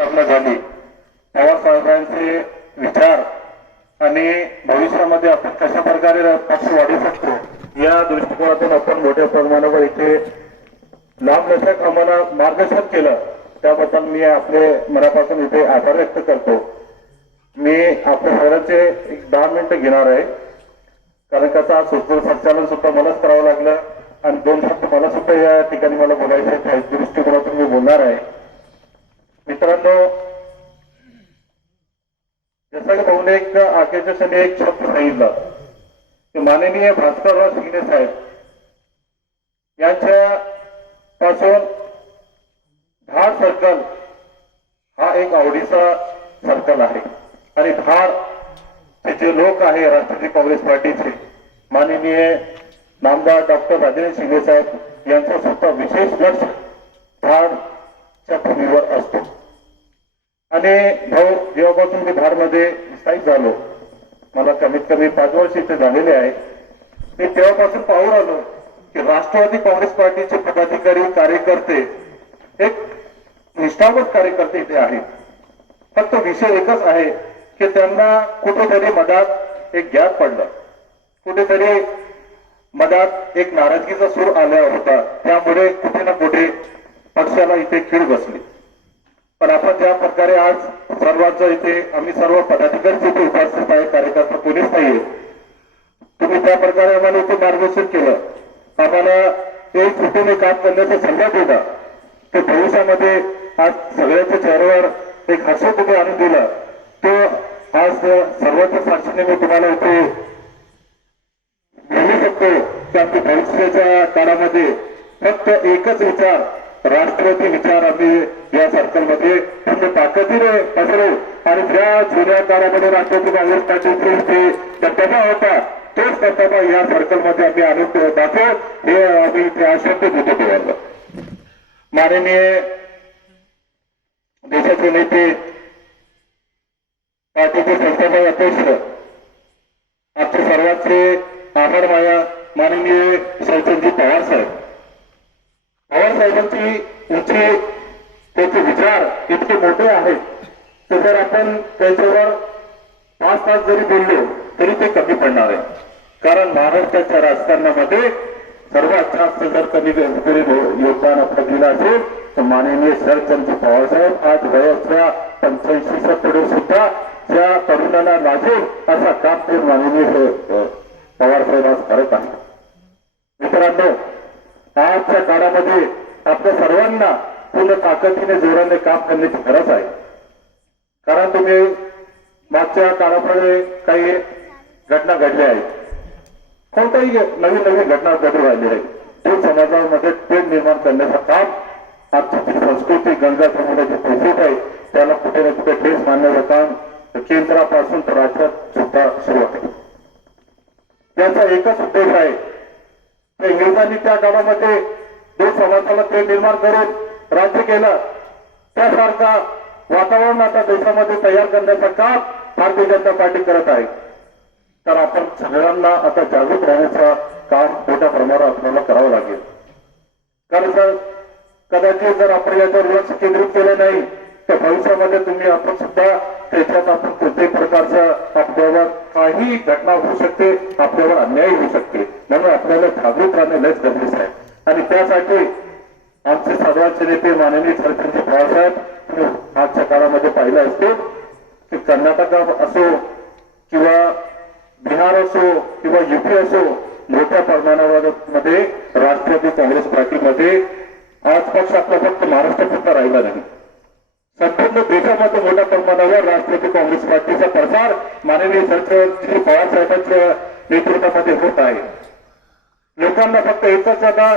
करणं झाली. पवार साहेबांचे विचार आणि भविष्यामध्ये आपण कशा प्रकारे पक्ष वाढू शकतो या दृष्टिकोनातून आपण मोठ्या प्रमाणावर इथे लांबलचक आम्हाला मार्गदर्शन केलं त्याबद्दल मी आपले मनापासून इथे आभार व्यक्त करतो. मी आपल्या सगळ्यांचे एक दहा मिनिटं घेणार आहे कारण कसं संचालन सुद्धा मलाच करावं लागलं आणि दोन शब्द मला सुद्धा या ठिकाणी मला बोलायचे आहे त्या दृष्टिकोनातून मी बोलणार आहे. मित्रांनो जसं की भाऊने एक आखेच्या एक शब्द सांगितला. की माननीय भास्करराव शिंदे साहेब यांच्या पासून धाड सर्कल हा एक आवडीचा सर्कल आहे. आणि धाड चे जे लोक आहे राष्ट्रवादी काँग्रेस पार्टीचे माननीय नामदार डॉक्टर राजेंद्र शिंदे साहेब यांचा सुद्धा विशेष लक्ष धाडच्या भूमीवर असतो. आणि भाऊ जेव्हापासून मी धाडमध्ये स्थायिक झालो मला कमीत कमी पाच वर्ष इथे झालेले आहे मी तेव्हापासून पाहून आलो की राष्ट्रवादी काँग्रेस पार्टीचे पदाधिकारी कार्यकर्ते एक निष्ठावत कार्यकर्ते इथे आहेत. फक्त विषय एकच आहे की त्यांना कुठेतरी मधात एक गॅप पडला. कुठेतरी मधात एक नाराजगीचा सूर आला होता. त्यामुळे कुठे ना कुठे पक्षाला इथे खीळ बसली. पण आपण ज्या प्रकारे आज सर्वांचं इथे आम्ही सर्व पदाधिकारी इथे उपस्थित आहे कार्यकर्ता कोणीच नाहीये. तुम्ही त्या प्रकारे आम्हाला इथे मार्गदर्शन केलं. आम्हाला ते कुटुंबी काम करण्याचा सल्ला दिला. ते भविष्यामध्ये आज सगळ्यांच्या चेहऱ्यावर एक हसू कुठे आणून दिला. तो आज सर्वांच्या साक्षीने मी तुम्हाला इथे म्हणू शकतो की आमच्या भविष्याच्या काळामध्ये फक्त एकच विचार राष्ट्राचे विचार आम्ही या सर्कलमध्ये पूर्ण ताकदीने पसरवू आणि ज्या जुन्या काळामध्ये राष्ट्रवादी काँग्रेस पार्टीचे जे दबदबा होता तोच दबदबा या सर्कलमध्ये आम्ही आणून दाखवू. हे आम्ही इथे आश्वासन देतो तुम्हाला. माननीय देशाचे नेते पार्टीचे संस्थापक अध्यक्ष आपल्या सर्वांचे आभार माया माननीय शरदचंदजी पवार साहेब. पवार साहेबांची उंची त्याचे विचार इतके मोठे आहेत तर जर आपण त्यांच्यावर पाच तास जरी बोललो तरी ते कमी पडणार आहे. कारण महाराष्ट्राच्या राजकारणामध्ये सर्वात जास्त जर कधी कधी योगदान आपलं दिलं असेल तर माननीय शरदचंद्र पवार साहेब आज वयाच्या पंच्याऐंशीच्या पुढे सुद्धा त्या तरुणाला लाजेल असा काम ते माननीय पवारसाहेब पवार आज करत आहे मित्रांनो आजच्या काळामध्ये आपल्या सर्वांना पूर्ण ताकदीने जोराने काम करण्याची गरज आहे. कारण तुम्ही मागच्या काळामध्ये काही घटना घडल्या आहेत. कोणत्याही नवीन नवीन घटना घडू राहिली आहे ते समाजामध्ये तेढ निर्माण करण्याचं काम आजची जी संस्कृती गंगा समाजाची प्रकृत आहे त्याला कुठे ना कुठे ठेस मानण्याचं काम केंद्रापासून तर राज्यात सुद्धा सुरू आहे. त्याचा एकच उद्देश आहे इंग्रजांनी त्या काळामध्ये दोन समाजाला ते निर्माण करून राज्य केलं. त्यासारखा वातावरण आता देशामध्ये तयार करण्याचं काम भारतीय जनता पार्टी करत आहे. तर आपण सगळ्यांना आता जागृत राहण्याचं काम मोठ्या प्रमाणात आपल्याला करावं लागेल. कारण जर कदाचित जर आपण याच्यावर लक्ष केंद्रित केलं नाही तर भविष्यामध्ये तुम्ही आपण सुद्धा त्याच्यात आपण कोणत्याही प्रकारचा आपल्यावर काही घटना होऊ शकते आपल्यावर अन्याय होऊ शकते. म्हणून आपल्याला जागरूक राहणे लयच गरजेचं आहे. आणि त्यासाठी आमचे सर्वांचे नेते माननीय सरपंच बाळासाहेब आजच्या काळामध्ये पाहिलं असतो की कर्नाटक असो किंवा बिहार असो किंवा युपी असो मोठ्या प्रमाणावर मध्ये राष्ट्रवादी काँग्रेस पार्टीमध्ये आज पक्ष आपला फक्त महाराष्ट्रापुरता राहिला नाही. संपूर्ण देशामध्ये मोठ्या प्रमाणावर राष्ट्रवादी काँग्रेस पार्टीचा प्रसार माननीय सरकारची पवार साहेबांच्या नेतृत्वामध्ये होत आहे. लोकांना फक्त एकच आता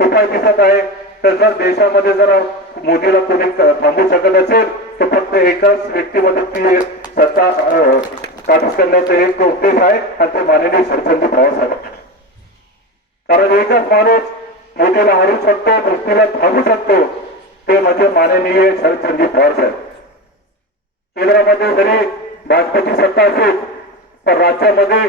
उपाय दिसत आहे. तर जर देशामध्ये जर मोदीला कोणी थांबू शकत असेल तर फक्त एकाच व्यक्तीमध्ये ती सत्ता अं, करण्याचा एक उद्देश आहे आणि ते माननीय सरपंच पवार साहेब कारण एकच माणूस मोदीला हरू शकतो मोदीला ते माननीय शरदचंद्र पवार साहेब. केंद्रामध्ये जरी भाजपची सत्ता असेल तर राज्यामध्ये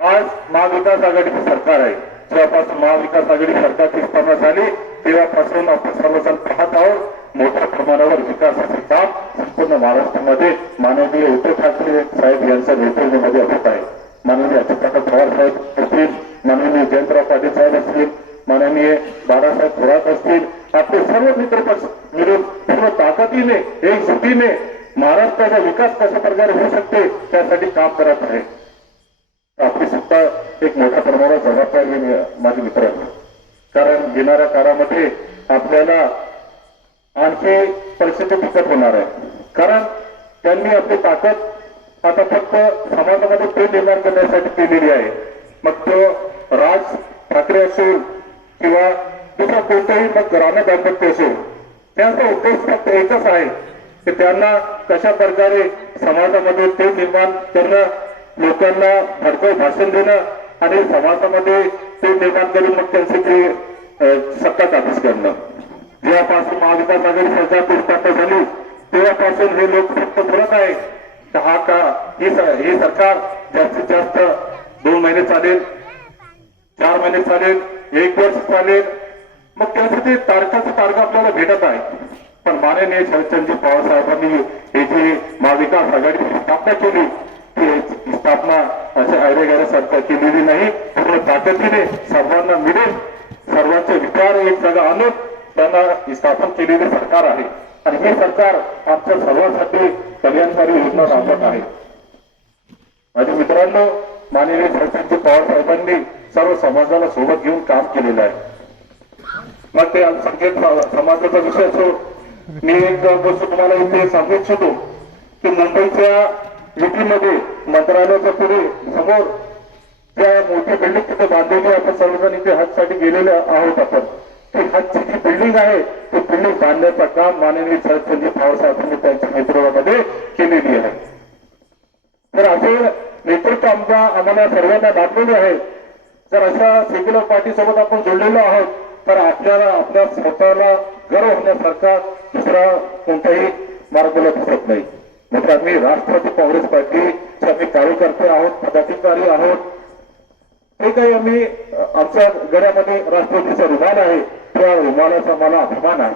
आज महाविकास आघाडीचं सरकार आहे. जेव्हापासून महाविकास आघाडी सरकारची स्थापना झाली तेव्हापासून आपण सर्वजण पाहत आहोत मोठ्या प्रमाणावर विकासाचे काम संपूर्ण महाराष्ट्रामध्ये माननीय उद्धव ठाकरे साहेब यांच्या नेतृत्वामध्ये होत आहे. माननीय अजितदादा पवार साहेब असतील माननीय जयंतराव पाटील साहेब असतील माननीय बाळासाहेब थोरात असतील आपले सर्व मित्र मिळून पूर्ण ताकदीने एकजुटीने महाराष्ट्राचा विकास कशा प्रकारे होऊ शकते त्यासाठी काम करत आहे. आपली सुद्धा एक मोठ्या प्रमाणात जबाबदारी माझे मित्र. कारण येणाऱ्या काळामध्ये आपल्याला आणखी परिस्थिती बिकट होणार आहे. कारण त्यांनी आपली ताकद आता फक्त समाजामध्ये प्रेम निर्माण करण्यासाठी केलेली आहे? मग तो राज ठाकरे असेल किंवा दुसरा कोणताही मग राणा दाम्पत्य असो त्यांचा उद्देश फक्त एकच आहे की त्यांना कशा प्रकारे समाजामध्ये ते निर्माण करणं लोकांना भडकव भाषण देणं आणि समाजामध्ये ते निर्माण करून मग त्यांचे ते सत्ता काबीज करणं. जेव्हापासून महाविकास आघाडी सरकार स्थापना झाली तेव्हापासून हे लोक फक्त बोलत आहे हा का हे सरकार जास्तीत जास्त दोन महिने चालेल चार महिने चालेल एक वर्ष चालेल. मग त्यासाठी तारखाचं तारखा आपल्याला भेटत आहे. पण माननीय शरदचंद्रजी पवार साहेबांनी हे जे महाविकास आघाडीची स्थापना केली ती स्थापना अशा ऐरेगाऱ्या सरकार केलेली नाही. पूर्ण ताकदीने सर्वांना मिळेल. सर्वांचे विचार एक जागा आणून त्यांना स्थापन केलेले सरकार आहे. आणि हे सरकार आमच्या सर्वांसाठी कल्याणकारी योजना राबवत आहे. माझ्या मित्रांनो माननीय सरकारचे पवार साहेबांनी सर्व समाजाला सोबत घेऊन काम केलेलं आहे. मग ते संकेत समाजाचा विषय असो मी एक गोष्ट तुम्हाला इथे सांगू इच्छितो की मुंबईच्या युपीमध्ये मंत्रालयाच्या पुढे समोर त्या मोठी बिल्डिंग तिथे बांधलेली आपण सर्वजण इथे हजसाठी गेलेले आहोत आपण. ती हजची जी बिल्डिंग आहे ती बिल्डिंग बांधण्याचं काम माननीय सरपंच भावसाहेबांनी त्यांच्या नेतृत्वामध्ये केलेली आहे. तर असे नेतृत्व आमचा आम्हाला सर्वांना लाभलेले आहे जर अशा सेक्युलर पार्टी सोबत आपण जोडलेलो आहोत. तर आपल्याला आपल्या स्वतःला गर्व होण्यासारखा दुसरा कोणताही मार्ग दिसत नाही. म्हणजे आम्ही राष्ट्रवादी काँग्रेस पार्टीचे आम्ही कार्यकर्ते आहोत पदाधिकारी आहोत. ते काही आम्ही आमच्या गड्यामध्ये राष्ट्रवादीचा रुमाल आहे त्या रुमालाचा मला अभिमान आहे.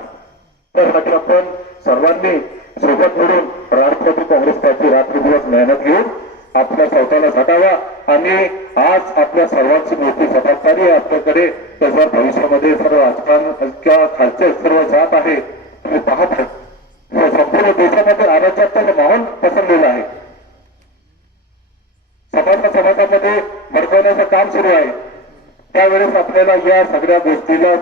त्यासाठी आपण सर्वांनी सोबत मिळून राष्ट्रवादी काँग्रेस पार्टी रात्री दिवस मेहनत घेऊन आपल्या स्वतःला झटावा आणि आज आपल्या सर्वांची मोठी जबाबदारी आपल्याकडे त्याच्यावर भविष्यामध्ये सर्व राजकारण किंवा खालचे सर्व जात आहे. तुम्ही पाहत संपूर्ण देशामध्ये अराजकता माहोल पसरलेला आहे. समाजा समाजामध्ये भडकवण्याचं काम सुरू आहे. त्यावेळेस आपल्याला या सगळ्या गोष्टीला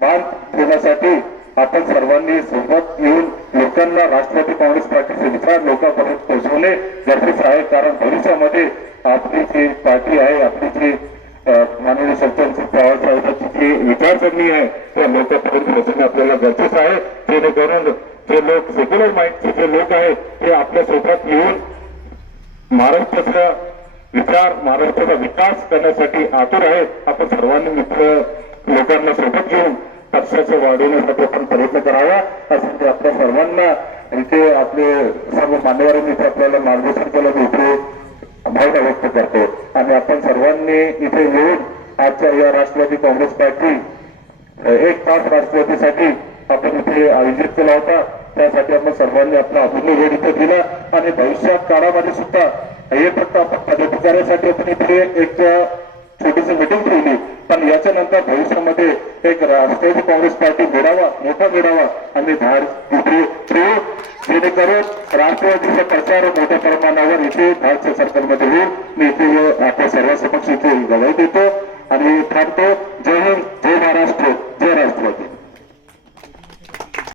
मान ठेवण्यासाठी आपण सर्वांनी सोबत येऊन लोकांना राष्ट्रवादी काँग्रेस पार्टीचे विचार लोकांपर्यंत पोहोचवणे गरजेचं आहे कारण भविष्यामध्ये आपली जी पार्टी आहे आपली जी माननीय सरपंच पवार साहेबांची जी विचारसरणी आहे त्या लोकांपर्यंत पोहोचणे आपल्याला गरजेचं आहे. जेणेकरून जे लोक सेक्युलर माइंडचे जे लोक आहेत ते आपल्यासोबत येऊन महाराष्ट्राचा विचार महाराष्ट्राचा विकास करण्यासाठी आतुर आहेत. आपण सर्वांनी मित्र लोकांना सोबत घेऊन पक्षाचं वाढवण्यासाठी आपण प्रयत्न करावा असं ते आपल्या सर्वांना इथे आपले सर्व मान्यवरांनी इथे आपल्याला मार्गदर्शन केलं इथे भावना व्यक्त करतो. आणि आपण सर्वांनी इथे येऊन आजच्या या राष्ट्रवादी काँग्रेस पार्टी एक तास राष्ट्रवादीसाठी आपण इथे आयोजित केला होता. त्यासाठी आपण सर्वांनी आपला अभिनय वेळ इथे दिला. आणि भविष्यात काळामध्ये सुद्धा हे फक्त आपण पदाधिकाऱ्यासाठी आपण इथे एक छोटीशी मिटिंग ठेवली पण याच्यानंतर भविष्यामध्ये एक राष्ट्रवादी काँग्रेस पार्टी मिळावा मोठा मिळावा आणि धाड इथे जेणेकरून राष्ट्रवादीचा प्रचार मोठ्या प्रमाणावर इथे भारतीय सरकारमध्ये होईल मी इथे आपल्या सर्वांसमक्ष इथे गवाही देतो. आणि थांबतो. जय हिंद जय महाराष्ट्र जय राष्ट्रवादी.